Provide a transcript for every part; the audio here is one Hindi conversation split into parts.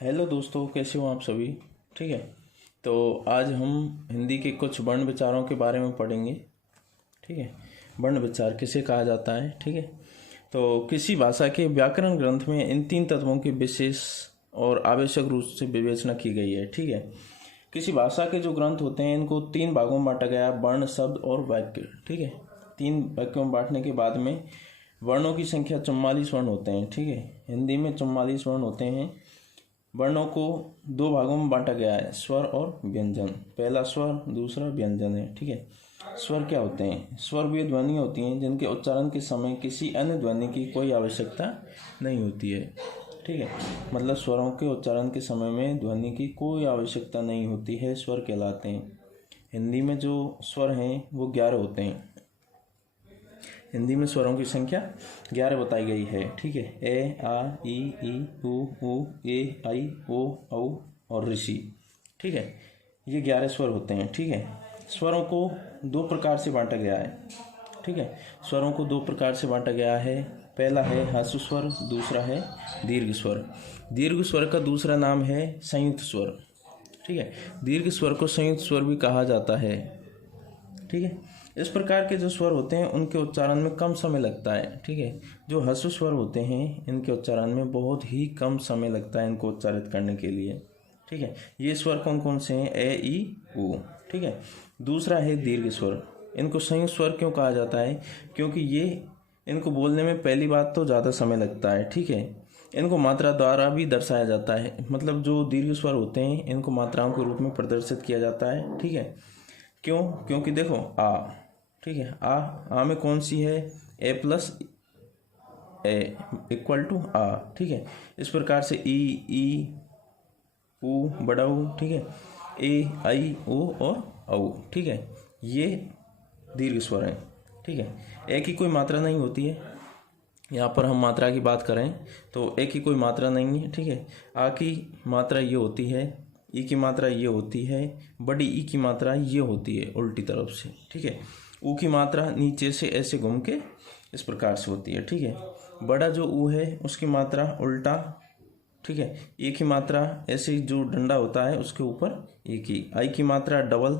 हेलो दोस्तों, कैसे हो आप सभी। ठीक है, तो आज हम हिंदी के कुछ वर्ण विचारों के बारे में पढ़ेंगे। ठीक है, वर्ण विचार किसे कहा जाता है। ठीक है, तो किसी भाषा के व्याकरण ग्रंथ में इन तीन तत्वों की विशेष और आवश्यक रूप से विवेचना की गई है। ठीक है, किसी भाषा के जो ग्रंथ होते हैं इनको तीन भागों में बांटा गया है, वर्ण, शब्द और वाक्य। ठीक है, तीन वाक्यों में बांटने के बाद में वर्णों की संख्या 44 वर्ण होते हैं। ठीक है, हिंदी में 44 वर्ण होते हैं। वर्णों को दो भागों में बांटा गया है, स्वर और व्यंजन। पहला स्वर, दूसरा व्यंजन है। ठीक है, स्वर क्या होते हैं? स्वर वे ध्वनि होती हैं जिनके उच्चारण के समय किसी अन्य ध्वनि की कोई आवश्यकता नहीं होती है। ठीक है, मतलब स्वरों के उच्चारण के समय में ध्वनि की कोई आवश्यकता नहीं होती है, स्वर कहलाते हैं। हिंदी में जो स्वर हैं वो 11 होते हैं। हिंदी में स्वरों की संख्या 11 बताई गई है। ठीक है, ए, आ, ई, उ, ए, आई, ओ, औ और ऋषि। ठीक है, ये 11 स्वर होते हैं। ठीक है, स्वरों को दो प्रकार से बांटा गया है। ठीक है, स्वरों को दो प्रकार से बांटा गया है। पहला है ह्रस्व स्वर, दूसरा है दीर्घ स्वर। दीर्घ स्वर का दूसरा नाम है संयुक्त स्वर। ठीक है, दीर्घ स्वर को संयुक्त स्वर भी कहा जाता है। ठीक है, इस प्रकार के जो स्वर होते हैं उनके उच्चारण में कम समय लगता है। ठीक है, जो ह्रस्व स्वर होते हैं इनके उच्चारण में बहुत ही कम समय लगता है इनको उच्चारित करने के लिए। ठीक है, ये स्वर कौन कौन से हैं? ए, ई, उ। ठीक है, दूसरा है दीर्घ स्वर। इनको संयुक्त स्वर क्यों कहा जाता है? क्योंकि ये इनको बोलने में पहली बात तो ज़्यादा समय लगता है। ठीक है, इनको मात्रा द्वारा भी दर्शाया जाता है, मतलब जो दीर्घ स्वर होते हैं इनको मात्राओं के रूप में प्रदर्शित किया जाता है। ठीक है, क्यों? क्योंकि देखो आ, ठीक है, आ में कौन सी है? ए प्लस ए इक्वल टू आ। ठीक है, इस प्रकार से ई, उ, बड़ा ऊ। ठीक है, ए, आई, ओ और औ। ठीक है, ये दीर्घ स्वर हैं। ठीक है, ए की कोई मात्रा नहीं होती है। यहाँ पर हम मात्रा की बात करें तो ए की कोई मात्रा नहीं है। ठीक है, आ की मात्रा ये होती है, ई की मात्रा ये होती है, बड़ी ई की मात्रा ये होती है उल्टी तरफ से। ठीक है, ऊ की मात्रा नीचे से ऐसे घूम के इस प्रकार से होती है। ठीक है, बड़ा जो ऊ है उसकी मात्रा उल्टा। ठीक है, ए की मात्रा ऐसे जो डंडा होता है उसके ऊपर ए की। आई की मात्रा डबल।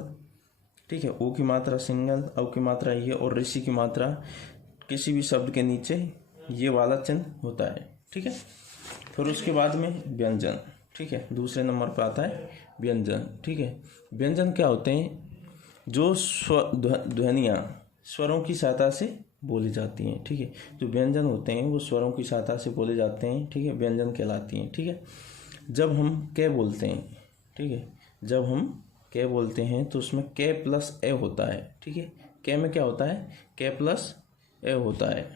ठीक है, ओ की मात्रा सिंगल, औ की मात्रा ये और ऋषि की मात्रा किसी भी शब्द के नीचे ये वाला चिन्ह होता है। ठीक है, फिर उसके बाद में व्यंजन। ठीक है, दूसरे नंबर पर आता है व्यंजन। ठीक है, व्यंजन क्या होते हैं? जो ध्वनियाँ स्वरों की सहायता से बोली जाती हैं। ठीक है, जो व्यंजन होते हैं वो स्वरों की सहायता से बोले जाते हैं। ठीक है, व्यंजन कहलाती हैं। ठीक है, जब हम कै बोलते हैं, ठीक है, जब हम कै बोलते हैं तो उसमें कै प्लस ए होता है। ठीक है, कै में क्या होता है? कै प्लस ए होता है।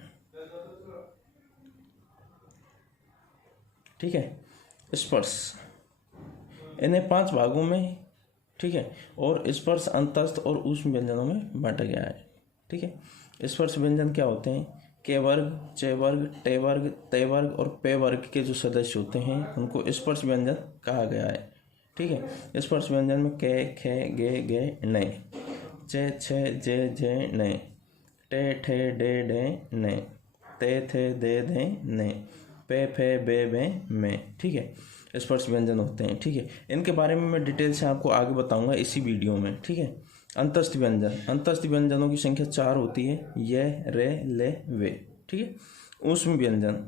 ठीक है, स्पर्श, इन्हें 5 भागों में, ठीक है, और स्पर्श, अंतस्थ और ऊष्म व्यंजनों में बांटा गया है। ठीक है, स्पर्श व्यंजन क्या होते हैं? के वर्ग, चे वर्ग, टे वर्ग, ते वर्ग और पे वर्ग के जो सदस्य होते हैं उनको स्पर्श व्यंजन कहा गया है। ठीक है, स्पर्श व्यंजन में के, खे, गे, गे, ने, चे, छे, जे, जे, ने, टे, ठे, डे, डे, ने, ते, थे, दे, दे, ने, पे, फे, बे, बे, में। ठीक है, स्पर्श व्यंजन होते हैं। ठीक है, इनके बारे में मैं डिटेल से आपको आगे बताऊंगा इसी वीडियो में। ठीक है, अंतस्थ व्यंजन, अंतस्थ व्यंजनों की संख्या 4 होती है, ये, रे, ले, वे। ठीक है, ऊष्म व्यंजन।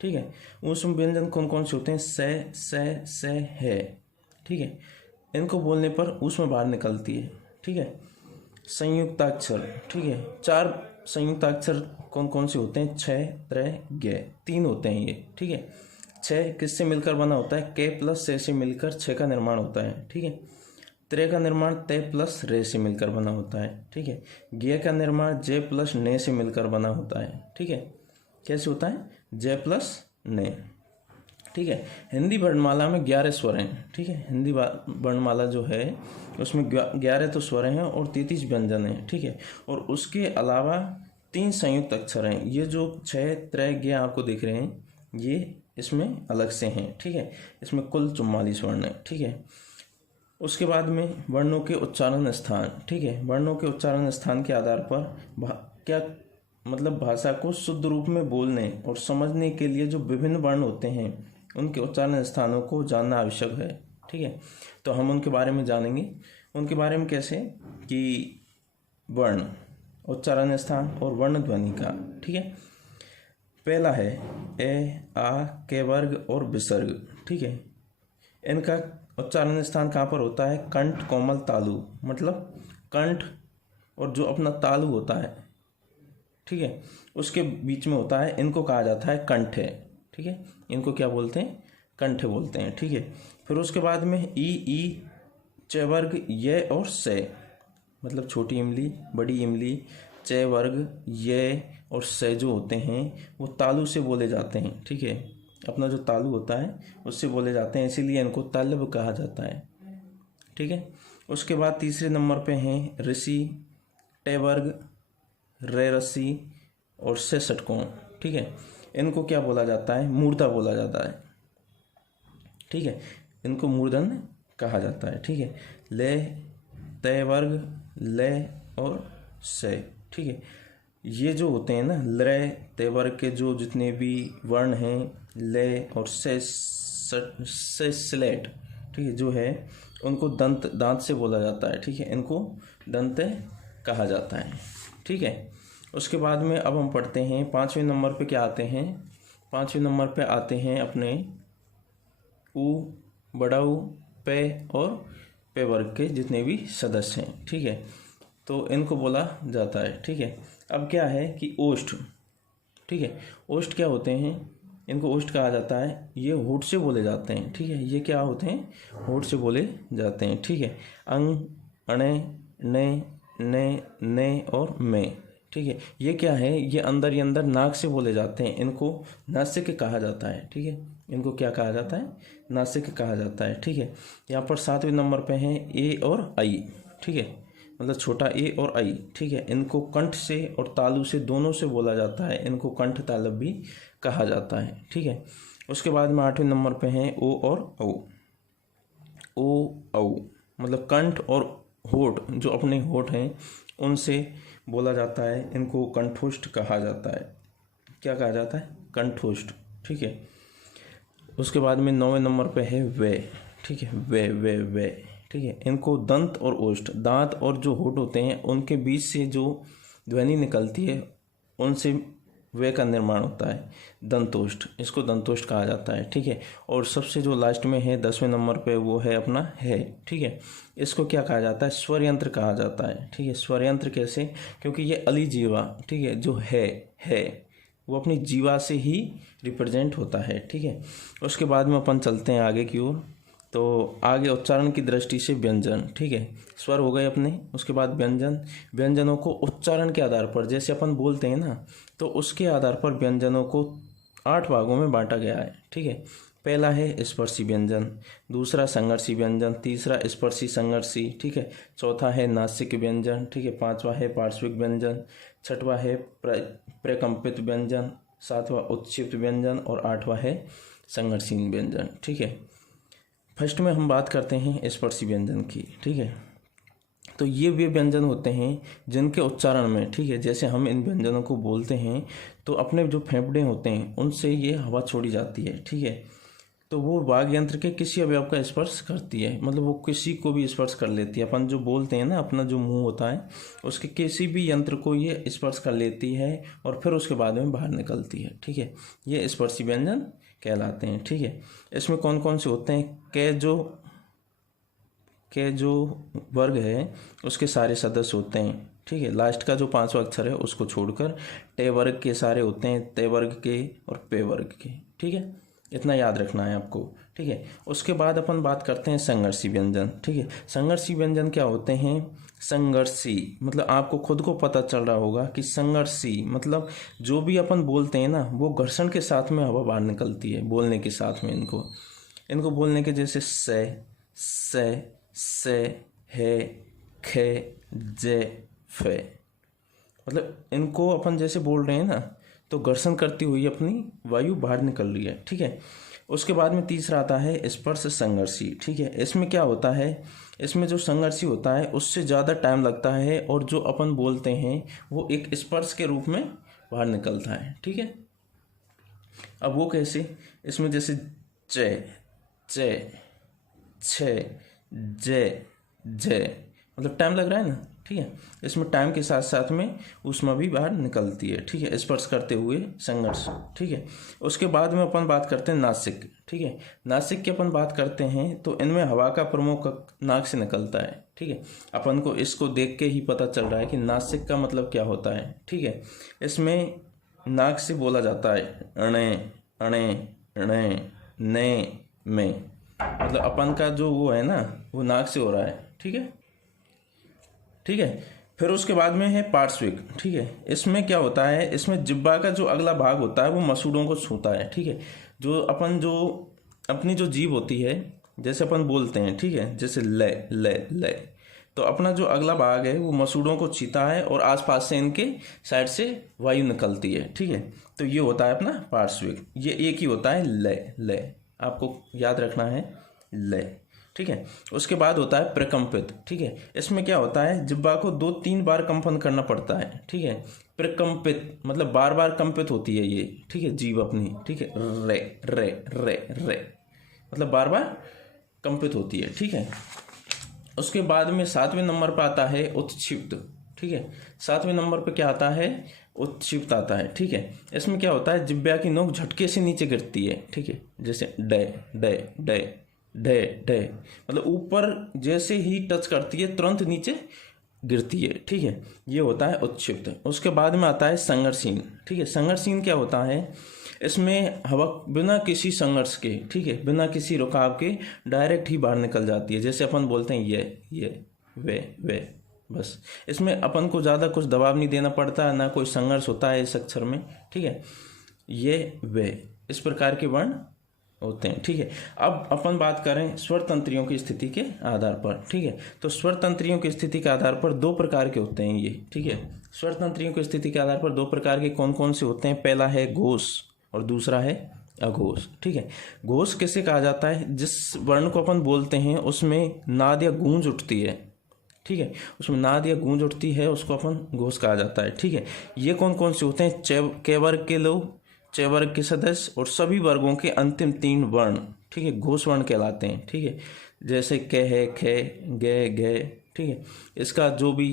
ठीक है, ऊष्म व्यंजन कौन कौन से होते हैं? से, है। ठीक है, इनको बोलने पर ऊष्म बाहर निकलती है। ठीक है, संयुक्ताक्षर। ठीक है, 4 संयुक्ताक्षर कौन कौन से होते हैं? छ, त्र, गे, 3 होते हैं ये। ठीक है, छः किससे मिलकर बना होता है? के प्लस से मिलकर छः का निर्माण होता है। ठीक है, त्रे का निर्माण ते प्लस रे से मिलकर बना होता है। ठीक है, गे का निर्माण जे प्लस ने से मिलकर बना होता है। ठीक है, कैसे होता है? जे प्लस ने। ठीक है, हिंदी वर्णमाला में 11 स्वर हैं। ठीक है, हिंदी वर्णमाला जो है उसमें 11 तो स्वर हैं और 33 व्यंजन हैं। ठीक है, और उसके अलावा 3 संयुक्त अक्षर हैं। ये जो 6, त्रय, गे आपको दिख रहे हैं ये इसमें अलग से हैं। ठीक है, इसमें कुल 44 वर्ण हैं। ठीक है, उसके बाद में वर्णों के उच्चारण स्थान। ठीक है, वर्णों के उच्चारण स्थान के आधार पर क्या मतलब भाषा को शुद्ध रूप में बोलने और समझने के लिए जो विभिन्न वर्ण होते हैं उनके उच्चारण स्थानों को जानना आवश्यक है। ठीक है, तो हम उनके बारे में जानेंगे। उनके बारे में कैसे कि वर्ण, उच्चारण स्थान और वर्ण ध्वनि का। ठीक है, पहला है ए, आ, के वर्ग और विसर्ग। ठीक है, इनका उच्चारण स्थान कहाँ पर होता है? कंठ, कोमल, तालु। मतलब कंठ और जो अपना तालु होता है, ठीक है, उसके बीच में होता है, इनको कहा जाता है कंठे। ठीक है, इनको क्या बोलते हैं? कंठे बोलते हैं। ठीक है, फिर उसके बाद में ई, च वर्ग, ये और से। मतलब छोटी इमली, बड़ी इमली, च वर्ग, ये और से जो होते हैं वो तालु से बोले जाते हैं। ठीक है, अपना जो तालु होता है उससे बोले जाते हैं, इसीलिए इनको तलब कहा जाता है। ठीक है, उसके बाद तीसरे नंबर पे हैं ऋषि, टे वर्ग, रे रस्सी और से षटकोण। ठीक है, इनको क्या बोला जाता है? मूर्धा बोला जाता है। ठीक है, इनको मूर्धन कहा जाता है। ठीक है, ले, ते वर्ग, ले और से। ठीक है, ये जो होते हैं ना, ले, ते वर्ग के जो जितने भी वर्ण हैं, ले और से स्लेट, ठीक है, जो है उनको दांत से बोला जाता है। ठीक है, इनको दंत कहा जाता है। ठीक है, उसके बाद में अब हम पढ़ते हैं 5वें नंबर पे क्या आते हैं? 5वें नंबर पे आते हैं अपने उ, बड़ा उ, पे और पे वर्ग के जितने भी सदस्य हैं। ठीक है, तो इनको बोला जाता है। ठीक है, अब क्या है कि ओष्ठ। ठीक है, ओष्ठ क्या होते हैं? इनको ओष्ठ कहा जाता है। ये होठ से बोले जाते हैं। ठीक है, ये क्या होते हैं? होठ से बोले जाते हैं। ठीक है, अंग, अणे, ने, ने और में। ठीक है, ये क्या है? ये अंदर ही अंदर नाक से बोले जाते हैं। इनको नासिक कहा जाता है। ठीक है, इनको क्या कहा जाता है? नासिक कहा जाता है। ठीक है, यहाँ पर 7वें नंबर पे हैं ए और आई। ठीक है, मतलब छोटा ए और आई। ठीक है, इनको कंठ से और तालु से दोनों से बोला जाता है। इनको कंठ तालव भी कहा जाता है। ठीक है, उसके बाद में 8वें नंबर पे हैं ओ और औ। ओ, औ मतलब कंठ और होठ, जो अपने होठ हैं उनसे बोला जाता है। इनको कंठोष्ठ कहा जाता है। क्या कहा जाता है? कंठोष्ठ। ठीक है, उसके बाद में 9वें नंबर पे है वे। ठीक है, वे। ठीक है, इनको दंत और ओष्ठ, दांत और जो होठ होते हैं उनके बीच से जो ध्वनि निकलती है उनसे वे का निर्माण होता है, दंतोष्ठ। इसको दंतोष्ठ कहा जाता है। ठीक है, और सबसे जो लास्ट में है 10वें नंबर पे वो है अपना है। ठीक है, इसको क्या कहा जाता है? स्वर यंत्र कहा जाता है। ठीक है, स्वर यंत्र कैसे? क्योंकि ये अली जीवा, ठीक है, जो है वो अपनी जीवा से ही रिप्रेजेंट होता है। ठीक है, उसके बाद में अपन चलते हैं आगे की ओर। तो आगे उच्चारण की दृष्टि से व्यंजन। ठीक है, स्वर हो गए अपने, उसके बाद व्यंजन। व्यंजनों को उच्चारण के आधार पर, जैसे अपन बोलते हैं ना, तो उसके आधार पर व्यंजनों को 8 भागों में बांटा गया है। ठीक है, पहला है स्पर्शी व्यंजन, दूसरा संघर्षी व्यंजन, तीसरा स्पर्शी संघर्षी। ठीक है, चौथा है नासिक व्यंजन। ठीक है, 5वां है पार्श्विक व्यंजन, 6वां है प्रकंपित व्यंजन, 7वां उत्क्षिप्त व्यंजन और 8वां है संघर्षहीन व्यंजन। ठीक है, फर्स्ट में हम बात करते हैं स्पर्शी व्यंजन की। ठीक है, तो ये वे व्यंजन होते हैं जिनके उच्चारण में, ठीक है, जैसे हम इन व्यंजनों को बोलते हैं तो अपने जो फेफड़े होते हैं उनसे ये हवा छोड़ी जाती है। ठीक है, तो वो वाग यंत्र के किसी अवयव का स्पर्श करती है, मतलब वो किसी को भी स्पर्श कर लेती है। अपन जो बोलते हैं ना, अपना जो मुंह होता है उसके किसी भी यंत्र को ये स्पर्श कर लेती है और फिर उसके बाद में बाहर निकलती है। ठीक है, ये स्पर्शी व्यंजन कहलाते हैं। ठीक है, इसमें कौन कौन से होते हैं? के जो वर्ग है उसके सारे सदस्य होते हैं। ठीक है, लास्ट का जो 5वां अक्षर है उसको छोड़कर टे वर्ग के सारे होते हैं, ते वर्ग के और पे वर्ग के। ठीक है, इतना याद रखना है आपको। ठीक है, उसके बाद अपन बात करते हैं संघर्षी व्यंजन। ठीक है, संघर्षी व्यंजन क्या होते हैं? संघर्षी मतलब आपको खुद को पता चल रहा होगा कि संघर्षी मतलब जो भी अपन बोलते हैं ना, वो घर्षण के साथ में हवा बाहर निकलती है बोलने के साथ में। इनको बोलने के जैसे से, है, खे, जे, फे, मतलब इनको अपन जैसे बोल रहे हैं ना, तो घर्षण करती हुई अपनी वायु बाहर निकल रही है। ठीक है, उसके बाद में तीसरा आता है स्पर्श संघर्षी। ठीक है, इसमें क्या होता है? इसमें जो संघर्षी होता है उससे ज़्यादा टाइम लगता है और जो अपन बोलते हैं वो एक स्पर्श के रूप में बाहर निकलता है। ठीक है, अब वो कैसे? इसमें जैसे चे, चे, छे, जे, जे। मतलब टाइम लग रहा है ना, ठीक है। इसमें टाइम के साथ साथ में ऊष्मा भी बाहर निकलती है, ठीक है, स्पर्श करते हुए संघर्ष, ठीक है। उसके बाद में अपन बात करते हैं नासिक, ठीक है। नासिक की अपन बात करते हैं तो इनमें हवा का प्रमुख नाक से निकलता है, ठीक है। अपन को इसको देख के ही पता चल रहा है कि नासिक का मतलब क्या होता है, ठीक है। इसमें नाक से बोला जाता है अणे, अणे, अणे, ने, में। मतलब अपन का जो वो है ना, वो नाक से हो रहा है, ठीक है, ठीक है। फिर उसके बाद में है पार्श्विक, ठीक है। इसमें क्या होता है, इसमें जिह्वा का जो अगला भाग होता है वो मसूड़ों को छूता है, ठीक है। जो अपनी जो जीभ होती है, जैसे अपन बोलते हैं, ठीक है, जैसे ले, ले, ले, तो अपना जो अगला भाग है वो मसूड़ों को छूता है और आसपास से इनके साइड से वायु निकलती है, ठीक है। तो ये होता है अपना पार्श्विक। ये एक ही होता है ले, ले, आपको याद रखना है ले, ठीक है। उसके बाद होता है प्रकंपित, ठीक है। इसमें क्या होता है, जिह्वा को 2-3 बार कंपन करना पड़ता है, ठीक है। प्रकंपित मतलब बार बार कंपित होती है ये, ठीक है, जीभ अपनी, ठीक है, रे, रे, रे, रे, मतलब बार बार कंपित होती है, ठीक है। उसके बाद में 7वें नंबर पर आता है उत्क्षिप्त, ठीक है। 7वें नंबर पे क्या आता है, उत्क्षिप्त आता है, ठीक है। इसमें क्या होता है, जिह्वा की नोक झटके से नीचे गिरती है, ठीक है, जैसे day, day, day, day, day, मतलब ऊपर जैसे ही टच करती है तुरंत नीचे गिरती है, ठीक है। ये होता है उत्क्षिप्त। उसके बाद में आता है संघर्षहीन, ठीक है। संघर्षहीन क्या होता है, इसमें हवा बिना किसी संघर्ष के, ठीक है, बिना किसी रुकाव के डायरेक्ट ही बाहर निकल जाती है। जैसे अपन बोलते हैं ये, वे, बस। इसमें अपन को ज़्यादा कुछ दबाव नहीं देना पड़ता, ना कोई संघर्ष होता है इस अक्षर में, ठीक है। ये, वे, इस प्रकार के वर्ण होते हैं, ठीक है। अब अपन बात करें स्वर तंत्रियों की स्थिति के आधार पर, ठीक है। तो स्वर तंत्रियों की स्थिति के आधार पर 2 प्रकार के होते हैं ये, ठीक है। स्वर तंत्रियों की स्थिति के आधार पर 2 प्रकार के कौन कौन से होते हैं, पहला है घोष और दूसरा है अघोष, ठीक है। घोष किसे कहा जाता है, जिस वर्ण को अपन बोलते हैं उसमें नाद या गूंज उठती है, ठीक है, उसमें नाद या गूंज उठती है, उसको अपन घोष कहा जाता है, ठीक है। ये कौन कौन से होते हैं, क वर्ग के लोग, च वर्ग के सदस्य और सभी वर्गों के अंतिम 3 वर्ण, ठीक है, घोष वर्ण कहलाते हैं, ठीक है। जैसे क है, खे, गे, घे, ठीक है। इसका जो भी,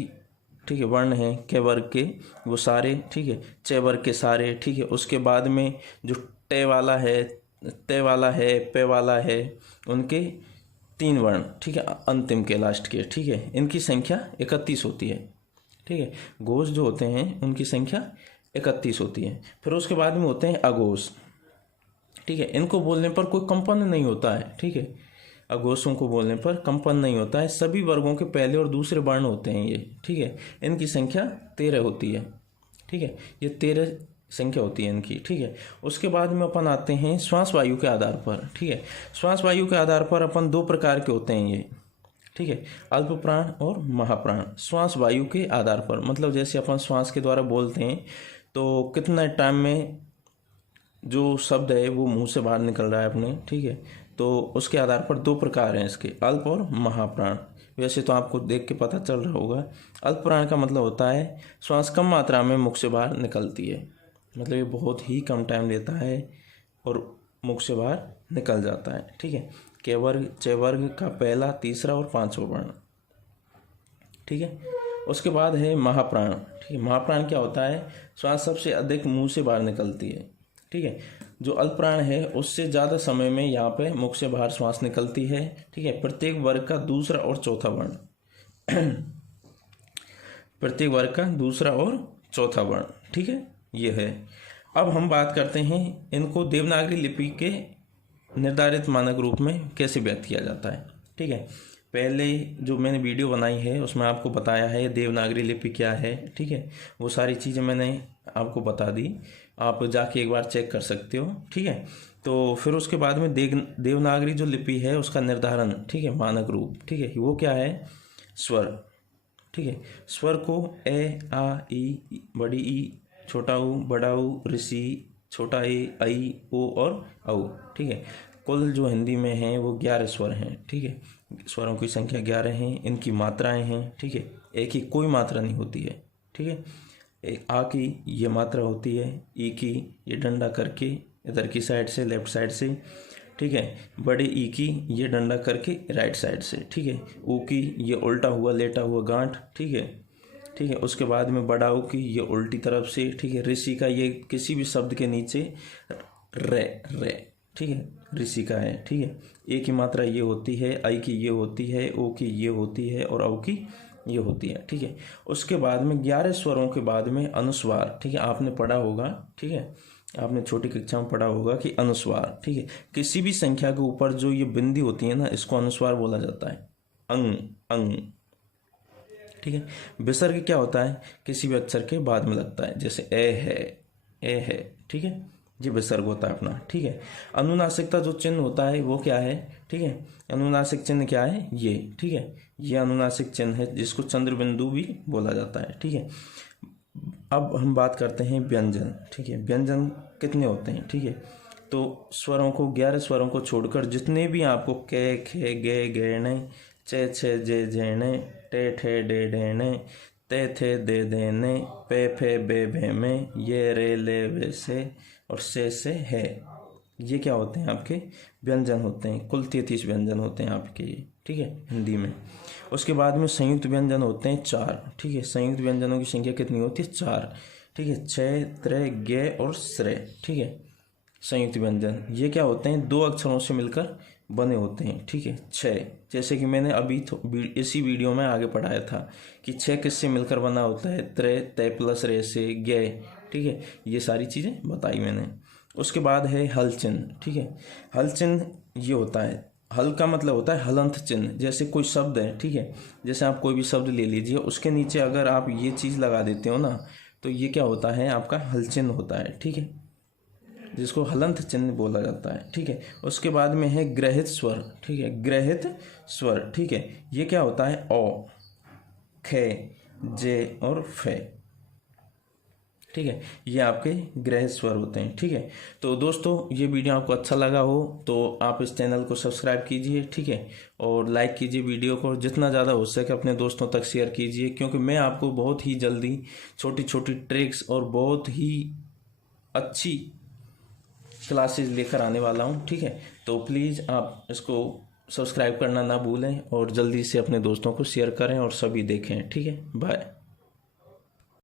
ठीक है, वर्ण है क वर्ग के वो सारे, ठीक है, च वर्ग के सारे, ठीक है। उसके बाद में जो टे वाला है, ते वाला है, पे वाला है, उनके 3 वर्ण, ठीक है, अंतिम के लास्ट के, ठीक है। इनकी संख्या 31 होती है, ठीक है। घोष जो होते हैं उनकी संख्या 31 होती है। फिर उसके बाद में होते हैं अघोष, ठीक है। इनको बोलने पर कोई कंपन नहीं होता है, ठीक है। अघोषों को बोलने पर कंपन नहीं होता है, सभी वर्गों के पहले और दूसरे वर्ण होते हैं ये, ठीक है। इनकी संख्या 13 होती है, ठीक है। ये 13 संख्या होती है इनकी, ठीक है। उसके बाद में अपन आते हैं श्वास वायु के आधार पर, ठीक है। श्वास वायु के आधार पर अपन 2 प्रकार के होते हैं ये, ठीक है, अल्प प्राण और महाप्राण। श्वास वायु के आधार पर मतलब जैसे अपन श्वास के द्वारा बोलते हैं तो कितना टाइम में जो शब्द है वो मुंह से बाहर निकल रहा है अपने, ठीक है। तो उसके आधार पर 2 प्रकार हैं इसके, अल्प और महाप्राण। वैसे तो आपको देख के पता चल रहा होगा, अल्प प्राण का मतलब होता है श्वास कम मात्रा में मुख से बाहर निकलती है, मतलब ये बहुत ही कम टाइम लेता है और मुख से बाहर निकल जाता है, ठीक है। के वर्ग, च वर्ग का पहला, तीसरा और 5वां वर्ण, ठीक है। उसके बाद है महाप्राण, ठीक है। महाप्राण क्या होता है, श्वास सबसे अधिक मुंह से बाहर निकलती है, ठीक है। जो अल्प प्राण है उससे ज़्यादा समय में यहाँ पे मुख से बाहर श्वास निकलती है, ठीक है। प्रत्येक वर्ग का दूसरा और चौथा वर्ण प्रत्येक वर्ग का दूसरा और चौथा वर्ण, ठीक है, ये है। अब हम बात करते हैं इनको देवनागरी लिपि के निर्धारित मानक रूप में कैसे व्यक्त किया जाता है, ठीक है। पहले जो मैंने वीडियो बनाई है उसमें आपको बताया है देवनागरी लिपि क्या है, ठीक है। वो सारी चीज़ें मैंने आपको बता दी, आप जाके एक बार चेक कर सकते हो, ठीक है। तो फिर उसके बाद में देवनागरी जो लिपि है उसका निर्धारण, ठीक है, मानक रूप, ठीक है, वो क्या है, स्वर, ठीक है। स्वर को ए, आ, ई, बड़ी ई, छोटा ऊ, बड़ा ऊ, ऋषि, छोटा ए, आई, ओ और औ, ठीक है। कुल जो हिंदी में हैं वो 11 स्वर हैं, ठीक है। स्वरों की संख्या 11 हैं, इनकी मात्राएं हैं, ठीक है। एक ही कोई मात्रा नहीं होती है, ठीक है। आ की ये मात्रा होती है, ई की ये डंडा करके इधर की साइड से, लेफ्ट साइड से, ठीक है। बड़े ई की ये डंडा करके राइट साइड से, ठीक है। ऊ की ये उल्टा हुआ लेटा हुआ गांठ, ठीक है, ठीक है। उसके बाद में बड़ा ऊ की ये उल्टी तरफ से, ठीक है। ऋषि का ये किसी भी शब्द के नीचे रे रे, ठीक है, ऋषि का है, ठीक है। ए की मात्रा ये होती है, आई की ये होती है, ओ की ये होती है और औ की ये होती है, ठीक है। उसके बाद में 11 स्वरों के बाद में अनुस्वार, ठीक है। आपने पढ़ा होगा, ठीक है, आपने छोटी कक्षा में पढ़ा होगा कि अनुस्वार, ठीक है, किसी भी संख्या के ऊपर जो ये बिंदी होती है ना, इसको अनुस्वार बोला जाता है। अंग अंग, ठीक है। विसर्ग क्या होता है, किसी भी अक्षर के बाद में लगता है, जैसे ए है, ठीक है, ये विसर्ग होता है अपना, ठीक है। अनुनासिकता जो चिन्ह होता है वो क्या है, ठीक है। अनुनासिक चिन्ह क्या है, ये, ठीक है, ये अनुनासिक चिन्ह है जिसको चंद्र बिंदु भी बोला जाता है, ठीक है। अब हम बात करते हैं व्यंजन, ठीक है। व्यंजन कितने होते हैं, ठीक है। तो स्वरों को 11 स्वरों को छोड़कर जितने भी आपको के खे गे गे ने चे छे जे जे ने टे ठे डे डे ने ते थे दे दे ने पे फे बे भे में ये रे ले वे से और से है, ये क्या होते हैं आपके व्यंजन होते हैं। कुल 33 व्यंजन होते हैं आपके ये, ठीक है, हिंदी में। उसके बाद में संयुक्त व्यंजन होते हैं 4, ठीक है। संयुक्त व्यंजनों की संख्या कितनी होती है, 4, ठीक है। छे त्रे गे और श्रे, ठीक है, संयुक्त व्यंजन। ये क्या होते हैं, 2 अक्षरों से मिलकर बने होते हैं, ठीक है। 6, जैसे कि मैंने अभी इसी वीडियो में आगे पढ़ाया था कि 6 किससे मिलकर बना होता है, त्रे तय प्लस रे से गे, ठीक है, ये सारी चीज़ें बताई मैंने। उसके बाद है हल चिन्ह, ठीक है। हल चिन्ह ये होता है, हल का मतलब होता है हलंत चिन्ह। जैसे कोई शब्द है, ठीक है, जैसे आप कोई भी शब्द ले लीजिए, उसके नीचे अगर आप ये चीज़ लगा देते हो ना, तो ये क्या होता है, आपका हल चिन्ह होता है, ठीक है, जिसको हलंत चिन्ह बोला जाता है, ठीक है। उसके बाद में है ग्रहित स्वर, ठीक है, ग्रहित स्वर, ठीक है। ये क्या होता है, ओ, खे, जे और फे, ठीक है, ये आपके ग्रहित स्वर होते हैं, ठीक है। तो दोस्तों ये वीडियो आपको अच्छा लगा हो तो आप इस चैनल को सब्सक्राइब कीजिए, ठीक है, और लाइक कीजिए वीडियो को, जितना ज़्यादा हो सके अपने दोस्तों तक शेयर कीजिए, क्योंकि मैं आपको बहुत ही जल्दी छोटी छोटी ट्रिक्स और बहुत ही अच्छी क्लासेस लेकर आने वाला हूँ, ठीक है। तो प्लीज़ आप इसको सब्सक्राइब करना ना भूलें और जल्दी से अपने दोस्तों को शेयर करें और सभी देखें, ठीक है। बाय।